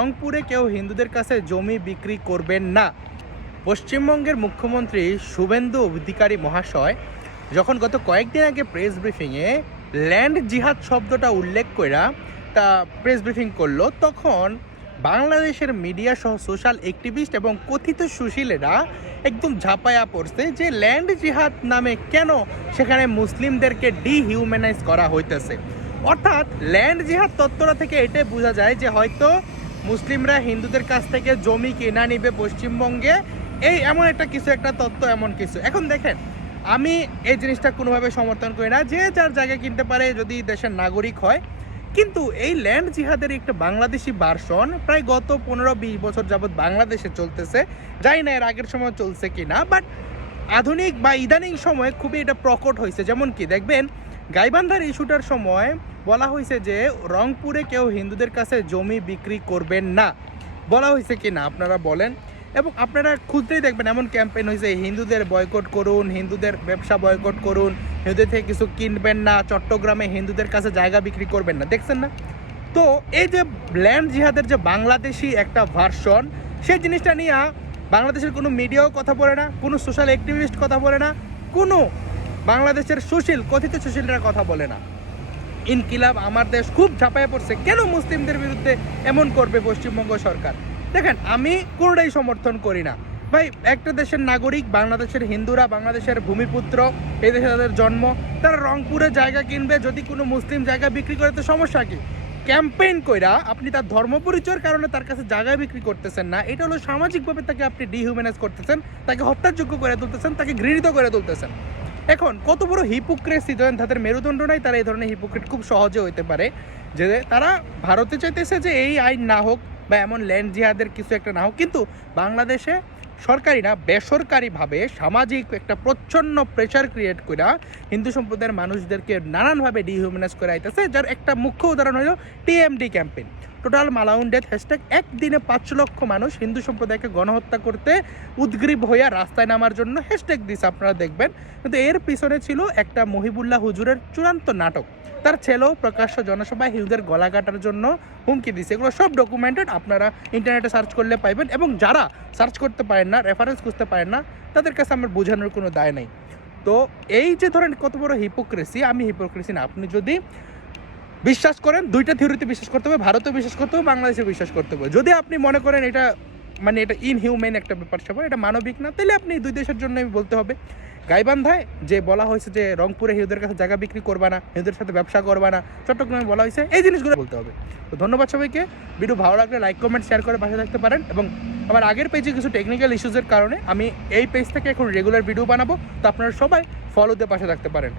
রংপুরে কেউ হিন্দুদের কাছে জমি বিক্রি করবেন না। পশ্চিমবঙ্গের মুখ্যমন্ত্রী শুভেন্দু অধিকারী মহাশয় যখন গত কয়েকদিন আগে প্রেস ব্রিফিংয়ে ল্যান্ড জিহাদ শব্দটা উল্লেখ কইরা তা প্রেস ব্রিফিং করলো, তখন বাংলাদেশের মিডিয়া সহ সোশ্যাল অ্যাক্টিভিস্ট এবং কথিত সুশীলেরা একদম ঝাঁপায়া পড়ছে যে ল্যান্ড জিহাদ নামে কেন সেখানে মুসলিমদেরকে ডিহিউম্যানাইজ করা হইতেছে। অর্থাৎ ল্যান্ড জিহাদ তত্ত্বটা থেকে এটাই বোঝা যায় যে হয়তো মুসলিমরা হিন্দুদের কাছ থেকে জমি কেনা নিবে পশ্চিমবঙ্গে, এই এমন একটা তত্ত্ব, এমন কিছু। এখন দেখেন, আমি এই জিনিসটা কোনোভাবে সমর্থন করি না, যে যার জায়গা কিনতে পারে যদি দেশের নাগরিক হয়। কিন্তু এই ল্যান্ড জিহাদের একটা বাংলাদেশি ভার্সন প্রায় গত 15-20 বছর যাবৎ বাংলাদেশে চলতেছে। জানি না এর আগের সময় চলছে কি না, বাট আধুনিক বা ইদানিং সময়ে খুবই এটা প্রকট হয়েছে। যেমন কি দেখবেন, গাইবান্ধার ইস্যুটার সময় বলা হয়েছে যে রংপুরে কেউ হিন্দুদের কাছে জমি বিক্রি করবেন না, বলা হয়েছে কি না আপনারা বলেন। এবং আপনারা খুঁজতেই দেখবেন এমন ক্যাম্পেইন হয়েছে, হিন্দুদের বয়কট করুন, হিন্দুদের ব্যবসা বয়কট করুন, হিন্দুদের থেকে কিছু কিনবেন না, চট্টগ্রামে হিন্দুদের কাছে জায়গা বিক্রি করবেন না, দেখছেন না? তো এই যে ল্যান্ড জিহাদের যে বাংলাদেশি একটা ভার্সন, সেই জিনিসটা নিয়ে বাংলাদেশের কোনো মিডিয়াও কথা বলে না, কোনো সোশ্যাল অ্যাক্টিভিস্ট কথা বলে না, কোনো বাংলাদেশের সুশীল কথিত সুশীলরা কথা বলে না। ইনকিলাব আমার দেশ খুব ঝাঁপায় পড়ছে, কেন মুসলিমদের বিরুদ্ধে এমন করবে পশ্চিমবঙ্গ সরকার। দেখেন, আমি কোনোটাই সমর্থন করি না ভাই। একটা দেশের নাগরিক, বাংলাদেশের হিন্দুরা, বাংলাদেশের ভূমিপুত্র, এই দেশে তাদের জন্ম, তারা রংপুরে জায়গা কিনবে, যদি কোনো মুসলিম জায়গা বিক্রি করে তো সমস্যা কি? ক্যাম্পেইন কইরা আপনি তার ধর্ম পরিচয়ের কারণে তার কাছে জায়গা বিক্রি করতেছেন না, এটা হলো সামাজিকভাবে তাকে আপনি ডিহিউম্যানাইজ করতেছেন, তাকে হত্যাযোগ্য করে তুলতেছেন, তাকে ঘৃণিত করে তুলতেছেন। এখন কত বড় হিপোক্রেসি, যখন তাদের মেরুদণ্ড নাই, তারা এই ধরনের হিপোক্রেট খুব সহজে হইতে পারে যে তারা ভারতে চাইতেছে যে এই আইন না হোক বা এমন ল্যান্ড জিহাদের কিছু একটা না হোক, কিন্তু বাংলাদেশে সরকারি না বেসরকারিভাবে সামাজিক একটা প্রচ্ছন্ন প্রেশার ক্রিয়েট করে হিন্দু সম্প্রদায়ের মানুষদেরকে নানানভাবে ডিহিউম্যানাইজ করে আইতেছে। যার একটা মুখ্য উদাহরণ হলো টিএমডি ক্যাম্পেইন, টোটাল মালাউন ডেথ হ্যাশট্যাগ। একদিনে 5 লক্ষ মানুষ হিন্দু সম্প্রদায়কে গণহত্যা করতে উদ্গ্রীব হইয়া রাস্তায় নামার জন্য হ্যাশট্যাগ দিছে, আপনারা দেখবেন। কিন্তু এর পিছনে ছিল একটা মহিবুল্লাহ হুজুরের চূড়ান্ত নাটক। তার ছেলেও প্রকাশ্য জনসভায় হিন্দুদের গলা কাটার জন্য হুমকি দিছে। এগুলো সব ডকুমেন্টেড, আপনারা ইন্টারনেটে সার্চ করলে পাইবেন। এবং যারা সার্চ করতে পারেন না, রেফারেন্স খুঁজতে পারেন না, তাদের কাছে আমার বোঝানোর কোনো দায় নেই। তো এই যে ধরেন কত বড় হিপোক্রেসি, আমি হিপোক্রেসি না। আপনি যদি বিশ্বাস করেন, দুইটা থিওরিতে বিশ্বাস করতে হবে, ভারতেও বিশ্বাস করতে হবে, বাংলাদেশে বিশ্বাস করতে হবে। যদি আপনি মনে করেন এটা এটা ইনহিউম্যান একটা ব্যাপার স্যাপার, এটা মানবিক না, তাহলে আপনি দুই দেশের জন্য বলতে হবে। গাইবান্ধায় যে বলা হয়েছে যে রংপুরে হিন্দুদের কাছে জায়গা বিক্রি করবা না, হিন্দুদের সাথে ব্যবসা করবা না, চট্টগ্রামে বলা হয়েছে, এই জিনিসগুলো বলতে হবে। তো ধন্যবাদ সবাইকে। ভিডিও ভালো লাগলে লাইক, কমেন্ট, শেয়ার করে পাশে থাকতে পারেন। এবং আমার আগের পেজে কিছু টেকনিক্যাল ইস্যুজের কারণে আমি এই পেজ থেকে এখন রেগুলার ভিডিও বানাবো, তো আপনারা সবাই ফলো দিয়ে পাশে থাকতে পারেন।